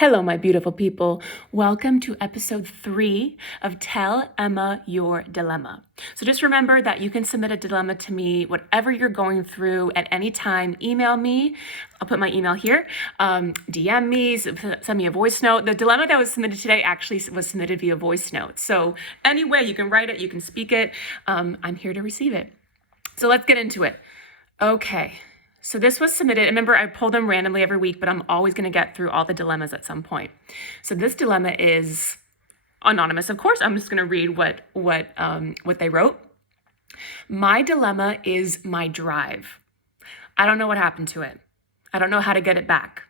Hello, my beautiful people. Welcome to episode 3 of Tell Emma Your Dilemma. So just remember that you can submit a dilemma to me, whatever you're going through at any time. Email me. I'll put my email here. DM me, send me a voice note. The dilemma that was submitted today actually was submitted via voice note. So anyway, you can write it, you can speak it. I'm here to receive it. So let's get into it. Okay. So this was submitted. Remember, I pull them randomly every week, but I'm always going to get through all the dilemmas at some point. So this dilemma is anonymous, of course. I'm just going to read what they wrote. My dilemma is my drive. I don't know what happened to it. I don't know how to get it back.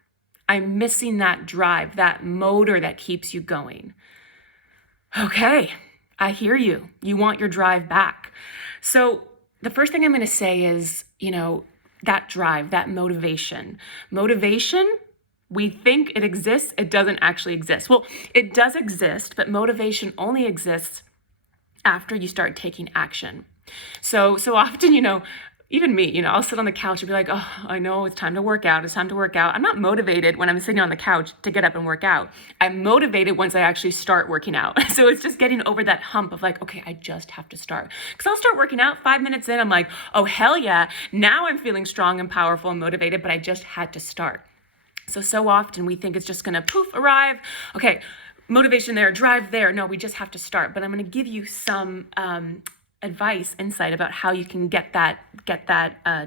I'm missing that drive, that motor that keeps you going. Okay, I hear you. You want your drive back. So the first thing I'm going to say is, that drive, that motivation. Motivation, we think it exists. It doesn't actually exist. Well, it does exist, but motivation only exists after you start taking action. So often, even me, I'll sit on the couch and be like, oh, I know it's time to work out. It's time to work out. I'm not motivated when I'm sitting on the couch to get up and work out. I'm motivated once I actually start working out. So it's just getting over that hump of like, okay, I just have to start. Because I'll start working out 5 minutes in. I'm like, oh, hell yeah. Now I'm feeling strong and powerful and motivated, but I just had to start. So often we think it's just going to poof, arrive. Okay, motivation there, drive there. No, we just have to start. But I'm going to give you some advice, insight about how you can get that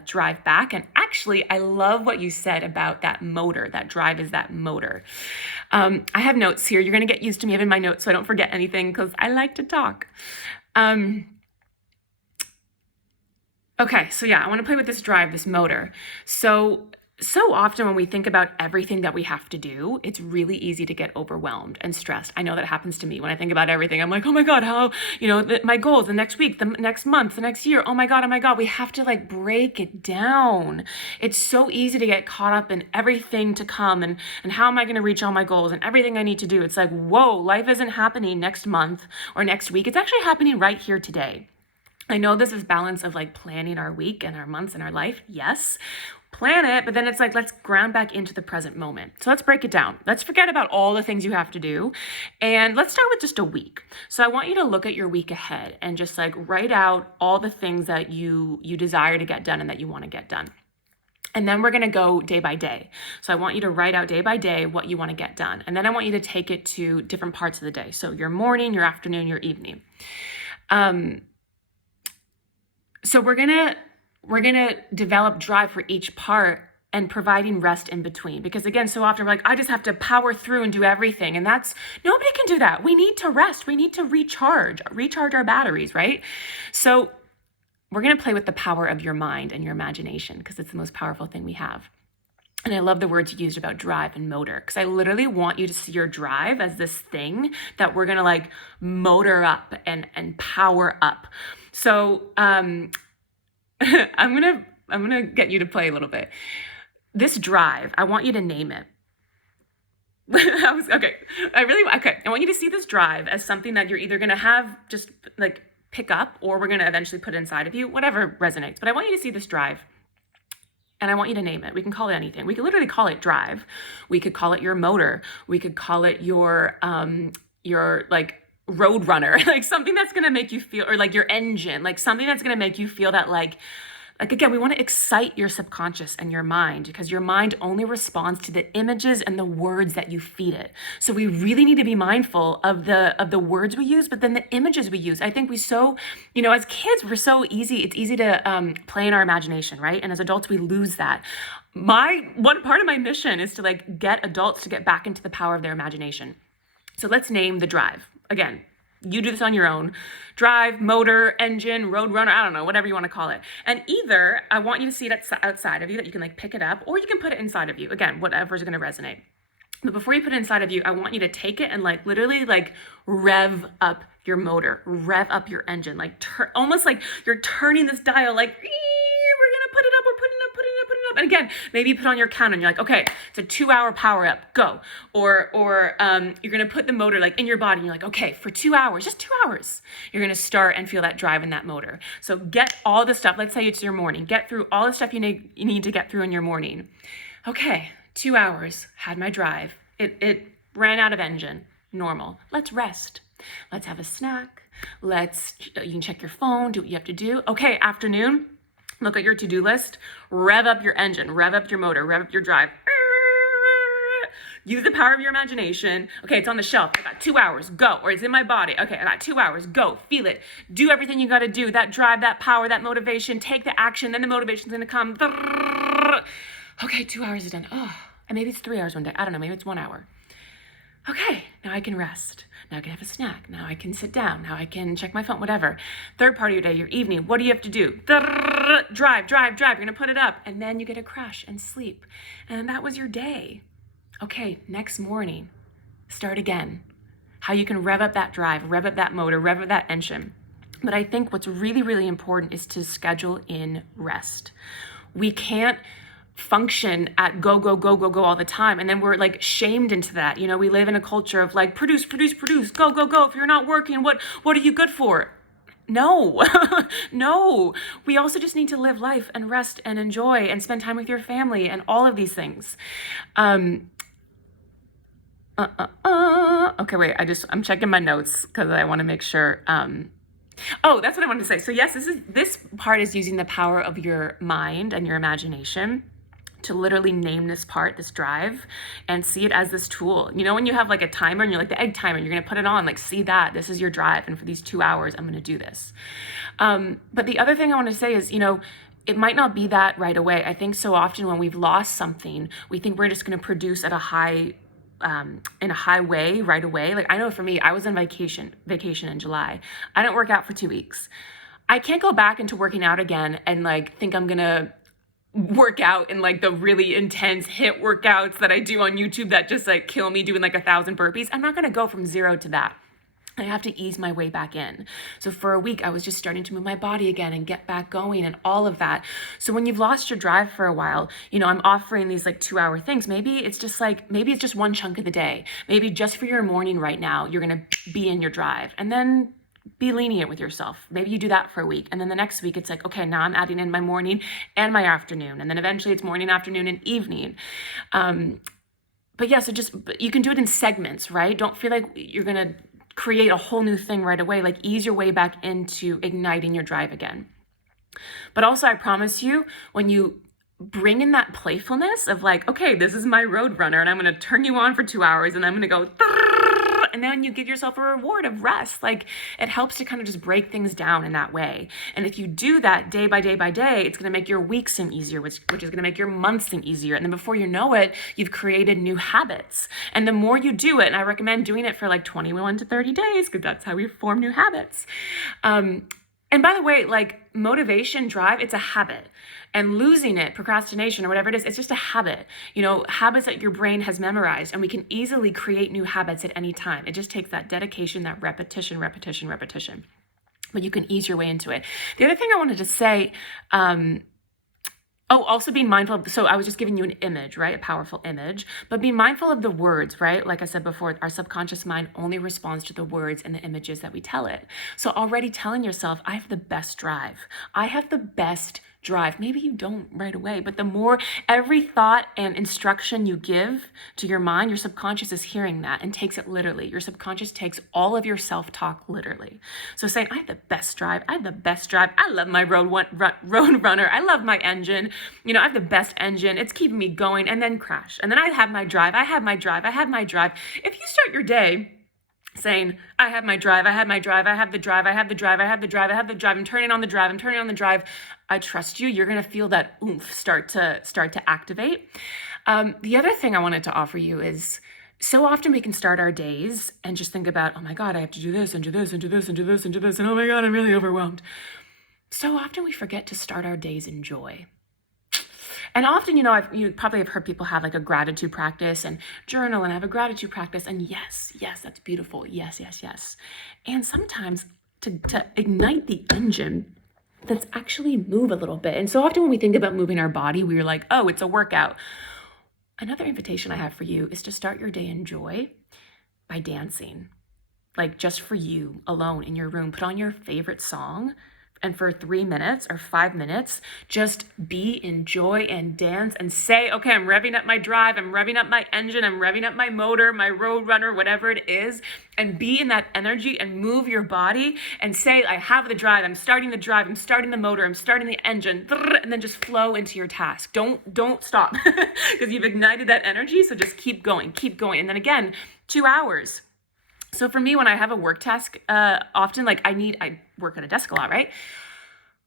drive back. And actually, I love what you said about that motor. That drive is that motor. I have notes here. You're going to get used to me having my notes so I don't forget anything because I like to talk. Okay, so yeah, I want to play with this drive, this motor. So often when we think about everything that we have to do, it's really easy to get overwhelmed and stressed. I know that happens to me when I think about everything. I'm like, oh my God, how, my goals, the next week, the next month, the next year. Oh my God. We have to break it down. It's so easy to get caught up in everything to come and how am I going to reach all my goals and everything I need to do. It's like, whoa, life isn't happening next month or next week. It's actually happening right here today. I know this is balance of planning our week and our months and our life. Yes. Plan it, but then it's let's ground back into the present moment. So let's break it down. Let's forget about all the things you have to do. And let's start with just a week. So I want you to look at your week ahead and just write out all the things that you desire to get done and that you want to get done. And then we're going to go day by day. So I want you to write out day by day what you want to get done. And then I want you to take it to different parts of the day. So your morning, your afternoon, your evening. So we're going to develop drive for each part and providing rest in between. Because again, so often we're like, I just have to power through and do everything. And nobody can do that. We need to rest. We need to recharge our batteries, right? So we're going to play with the power of your mind and your imagination because it's the most powerful thing we have. And I love the words you used about drive and motor because I literally want you to see your drive as this thing that we're going to motor up and power up. So, I'm gonna get you to play a little bit. This drive, I want you to name it. Okay. I want you to see this drive as something that you're either gonna have just pick up, or we're gonna eventually put inside of you, whatever resonates. But I want you to see this drive, and I want you to name it. We can call it anything. We could literally call it drive. We could call it your motor. We could call it your road runner, something that's going to make you feel, or your engine, something that's going to make you feel that again, we want to excite your subconscious and your mind because your mind only responds to the images and the words that you feed it. So we really need to be mindful of the words we use, but then the images we use. I think as kids, it's easy to play in our imagination, right? And as adults, we lose that. One part of my mission is to get adults to get back into the power of their imagination. So let's name the drive. Again, you do this on your own. Drive, motor, engine, road runner, I don't know, whatever you want to call it. And either I want you to see it outside of you that you can pick it up, or you can put it inside of you. Again, whatever's going to resonate. But before you put it inside of you, I want you to take it and literally rev up your motor, rev up your engine, almost like you're turning this dial put it up, we're putting it up. And again, maybe you put on your counter and you're okay, it's a 2-hour power up, go. Or you're going to put the motor in your body and you're okay, for 2 hours, just 2 hours, you're going to start and feel that drive in that motor. So get all the stuff, let's say it's your morning, get through all the stuff you need to get through in your morning. Okay, 2 hours, had my drive. It ran out of engine. Normal. Let's rest. Let's have a snack. You can check your phone, do what you have to do. Okay, afternoon, look at your to-do list, rev up your engine, rev up your motor, rev up your drive. Use the power of your imagination. Okay, it's on the shelf. I got 2 hours, go. Or it's in my body. Okay, I got 2 hours, go. Feel it. Do everything you gotta do. That drive, that power, that motivation. Take the action, then the motivation's gonna come. Okay, 2 hours is done. Oh, and maybe it's 3 hours one day. I don't know, maybe it's 1 hour. Okay, now I can rest. Now I can have a snack. Now I can sit down. Now I can check my phone, whatever. Third part of your day, your evening, what do you have to do? Drive. You're gonna put it up. And then you get to crash and sleep. And that was your day. Okay, next morning, start again. How you can rev up that drive, rev up that motor, rev up that engine. But I think what's really, really important is to schedule in rest. We can't function at go all the time. And then we're like shamed into that. You know, we live in a culture of like, produce, go. If you're not working, what are you good for? No, no. We also just need to live life and rest and enjoy and spend time with your family and all of these things. Okay, wait, I'm checking my notes because I want to make sure. Oh, that's what I wanted to say. So yes, this part is using the power of your mind and your imagination to literally name this part, this drive, and see it as this tool. You know, when you have like a timer and you're like the egg timer, you're gonna put it on, like see that, this is your drive, and for these 2 hours, I'm gonna do this. But the other thing I want to say is, you know, it might not be that right away. I think so often when we've lost something, we think we're just gonna produce at a high in a high way right away. Like I know for me, I was on vacation in July. I didn't work out for 2 weeks. I can't go back into working out again and like think I'm gonna work out in like the really intense HIIT workouts that I do on YouTube that just like kill me doing like 1,000 burpees. I'm not gonna go from 0 to that. I have to ease my way back in. So for a week, I was just starting to move my body again and get back going and all of that. So when you've lost your drive for a while, you know, I'm offering these like 2-hour things. Maybe it's just one chunk of the day. Maybe just for your morning right now, you're gonna be in your drive, and then be lenient with yourself. Maybe you do that for a week. And then the next week it's like, okay, now I'm adding in my morning and my afternoon. And then eventually it's morning, afternoon, and evening. But yeah, so you can do it in segments, right? Don't feel like you're gonna create a whole new thing right away. Like ease your way back into igniting your drive again. But also I promise you, when you bring in that playfulness of like, okay, this is my road runner and I'm gonna turn you on for 2 hours and I'm gonna go, and then you give yourself a reward of rest. Like it helps to kind of just break things down in that way. And if you do that day by day by day, it's gonna make your week seem easier, which is gonna make your month seem easier. And then before you know it, you've created new habits. And the more you do it, and I recommend doing it for like 21 to 30 days, because that's how we form new habits. And by the way, like motivation, drive, it's a habit. And losing it, procrastination or whatever it is, it's just a habit. You know, habits that your brain has memorized, and we can easily create new habits at any time. It just takes that dedication, that repetition. But you can ease your way into it. The other thing I wanted to say, also being mindful of, so I was just giving you an image, right? A powerful image, but be mindful of the words, right? Like I said before, our subconscious mind only responds to the words and the images that we tell it. So already telling yourself, I have the best drive. I have the best drive. Maybe you don't right away, but the more every thought and instruction you give to your mind, your subconscious is hearing that and takes it literally. Your subconscious takes all of your self-talk literally. So saying, I have the best drive. I have the best drive. I love my road runner. I love my engine. You know, I have the best engine. It's keeping me going, and then crash. And then I have my drive. I have my drive. If you start your day saying, I have my drive, I have the drive, I'm turning on the drive, I trust you, you're gonna feel that oomph start to activate. The other thing I wanted to offer you is, so often we can start our days and just think about, oh my God, I have to do this and do this and do this and do this and do this, and oh my God, I'm really overwhelmed. So often we forget to start our days in joy. And often, you probably have heard people have like a gratitude practice and journal and have a gratitude practice. And yes, that's beautiful. Yes. And sometimes to ignite the engine, let's actually move a little bit. And so often when we think about moving our body, we're like, oh, it's a workout. Another invitation I have for you is to start your day in joy by dancing, like just for you alone in your room. Put on your favorite song And for 3 minutes or 5 minutes, just be in joy and dance and say, okay, I'm revving up my drive, I'm revving up my engine, I'm revving up my motor, my road runner, whatever it is, and be in that energy and move your body and say, I have the drive, I'm starting the drive, I'm starting the motor, I'm starting the engine, and then just flow into your task. Don't stop because you've ignited that energy. So just keep going. And then again, 2 hours. So for me, when I have a work task, often like I work at a desk a lot, right?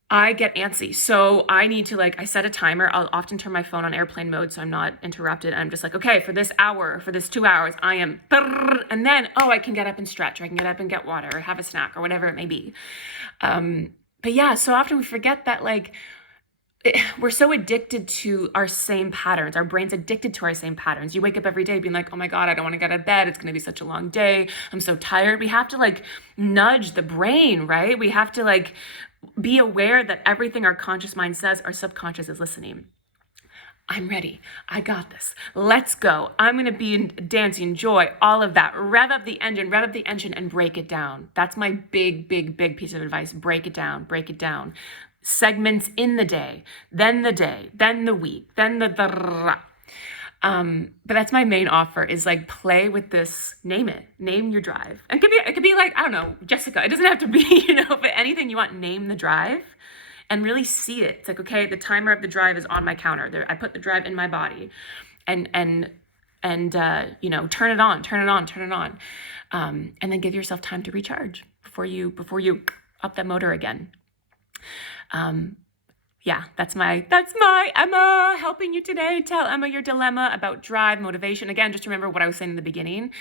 I get antsy. So I need to I set a timer. I'll often turn my phone on airplane mode so I'm not interrupted. I'm just like, okay, for this hour, for this 2 hours, I am, and then, I can get up and stretch, or I can get up and get water or have a snack or whatever it may be. But yeah, so often we forget that we're so addicted to our same patterns. Our brain's addicted to our same patterns. You wake up every day being like, oh my God, I don't want to get out of bed. It's going to be such a long day. I'm so tired. We have to nudge the brain, right? We have to be aware that everything our conscious mind says, our subconscious is listening. I'm ready. I got this. Let's go. I'm going to be in dancing, joy, all of that. Rev up the engine and break it down. That's my big piece of advice. Break it down. Segments in the day, then the week, then but that's my main offer is play with this, name your drive. And it could be I don't know, Jessica, it doesn't have to be, but anything you want, name the drive and really see it. It's okay, the timer of the drive is on my counter. There, I put the drive in my body and turn it on. And then give yourself time to recharge before you up that motor again. Yeah, that's my Emma helping you today. Tell Emma your dilemma about drive, motivation. Again, just remember what I was saying in the beginning.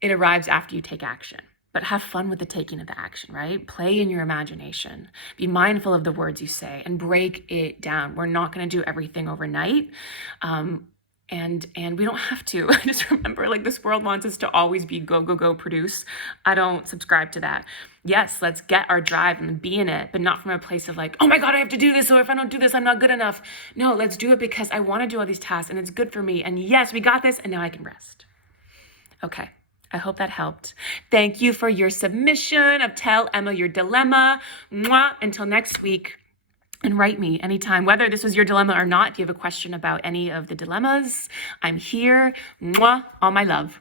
It arrives after you take action, but have fun with the taking of the action, right? Play in your imagination. Be mindful of the words you say and break it down. We're not going to do everything overnight. And we don't have to. Just remember, this world wants us to always be go, produce. I don't subscribe to that. Yes, let's get our drive and be in it, but not from a place of oh my God, I have to do this. So if I don't do this, I'm not good enough. No, let's do it because I want to do all these tasks and it's good for me. And yes, we got this. And now I can rest. Okay. I hope that helped. Thank you for your submission of Tell Emma Your Dilemma. Mwah. Until next week. And write me anytime, whether this was your dilemma or not. If you have a question about any of the dilemmas, I'm here. Mwah, all my love.